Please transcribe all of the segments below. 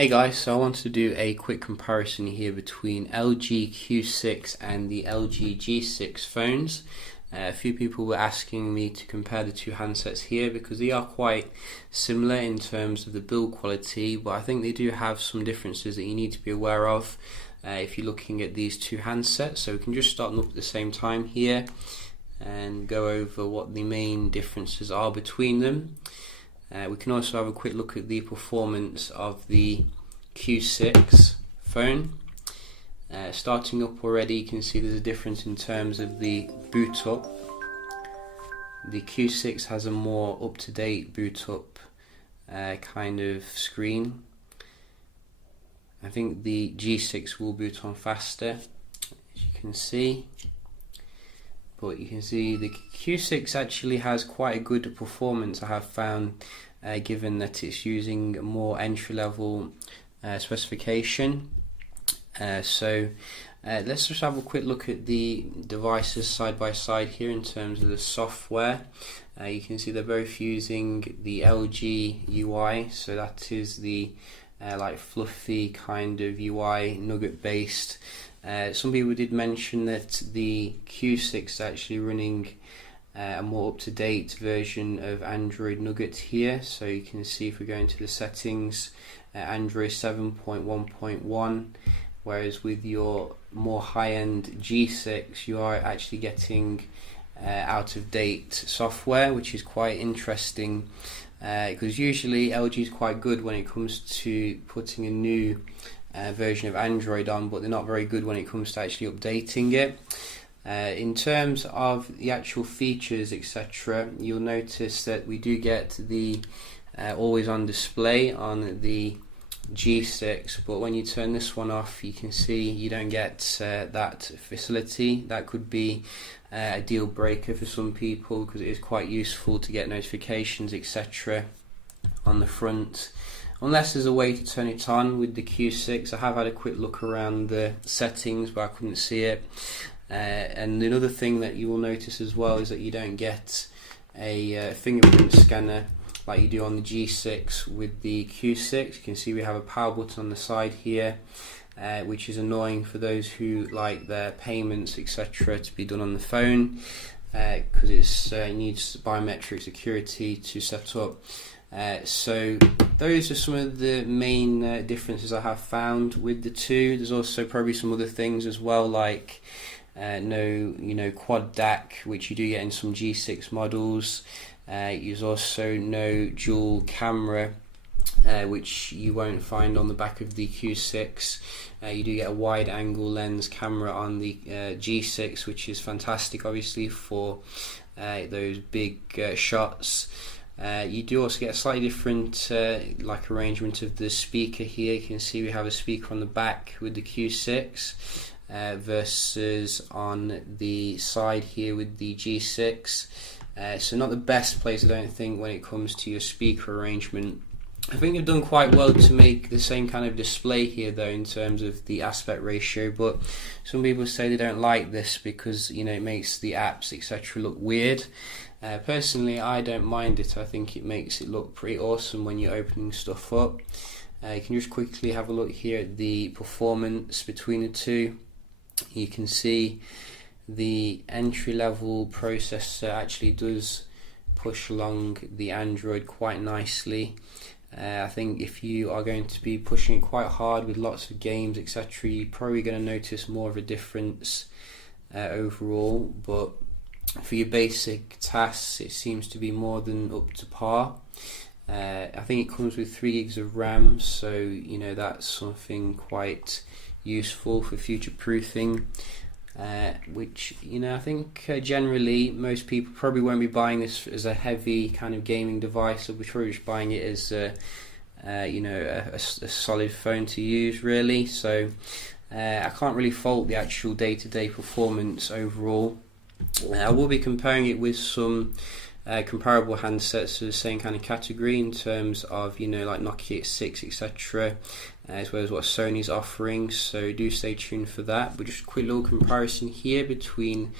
Hey guys, so I wanted to do a quick comparison here between LG Q6 and the LG G6 phones. A few people were asking me to compare the two handsets here because they are quite similar in terms of the build quality, but I think they do have some differences that you need to be aware of if you're looking at these two handsets. So we can just start them up at the same time here and go over what the main differences are between them. We can also have a quick look at the performance of the Q6 phone. Starting up already, you can see there's a difference in terms of the boot up. The Q6 has a more up-to-date boot up kind of screen. I think the G6 will boot on faster, as you can see. But you can see the Q6 actually has quite a good performance, I have found, given that it's using more entry-level specification. So let's just have a quick look at the devices side by side here in terms of the software. You can see they're both using the LG UI, so that is the like fluffy kind of UI, nugget based. Some people did mention that the Q6 is actually running a more up-to-date version of Android Nougat here. So you can see if we go into the settings, Android 7.1.1, whereas with your more high-end G6 you are actually getting out-of-date software, which is quite interesting because usually LG is quite good when it comes to putting a new version of Android on, but they're not very good when it comes to actually updating it. In terms of the actual features, etc., you'll notice that we do get the always on display on the G6, but when you turn this one off, you can see you don't get that facility. That could be a deal breaker for some people because it is quite useful to get notifications, etc., on the front, unless there's a way to turn it on with the Q6. I have had a quick look around the settings, but I couldn't see it. And another thing that you will notice as well is that you don't get a fingerprint scanner like you do on the G6 with the Q6. You can see we have a power button on the side here, which is annoying for those who like their payments, etc., to be done on the phone because it needs biometric security to set up. So those are some of the main differences I have found with the two. There's also probably some other things as well, like no quad DAC, which you do get in some G6 models. There's also no dual camera, which you won't find on the back of the Q6. You do get a wide angle lens camera on the G6, which is fantastic obviously for those big shots. You do also get a slightly different like arrangement of the speaker here. You can see we have a speaker on the back with the Q6 versus on the side here with the G6. So not the best place, I don't think, when it comes to your speaker arrangement. I think they've done quite well to make the same kind of display here though in terms of the aspect ratio, but some people say they don't like this because it makes the apps, etc., look weird. Personally, I don't mind it. I think it makes it look pretty awesome when you're opening stuff up. You can just quickly have a look here at the performance between the two. You can see the entry-level processor actually does push along the Android quite nicely. I think if you are going to be pushing it quite hard with lots of games, etc., you're probably going to notice more of a difference overall, but for your basic tasks it seems to be more than up to par. I think it comes with 3 gigs of RAM, so that's something quite useful for future proofing, which I think generally most people probably won't be buying this as a heavy kind of gaming device. They'll be probably just buying it as a solid phone to use really. So I can't really fault the actual day-to-day performance overall. I will be comparing it with some comparable handsets to the same kind of category in terms of like Nokia 6, etc., as well as what Sony's offering, so do stay tuned for that. But just a quick little comparison here between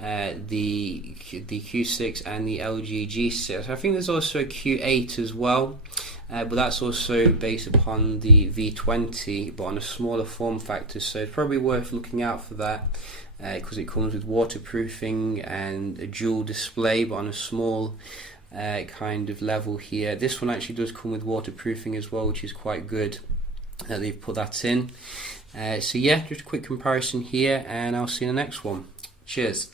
the Q6 and the LG G6. I think there's also a Q8 as well, but that's also based upon the V20, but on a smaller form factor, so it's probably worth looking out for that, because it comes with waterproofing and a dual display, but on a small kind of level here. This one actually does come with waterproofing as well, which is quite good that they've put that in. So yeah, just a quick comparison here, and I'll see you in the next one. Cheers.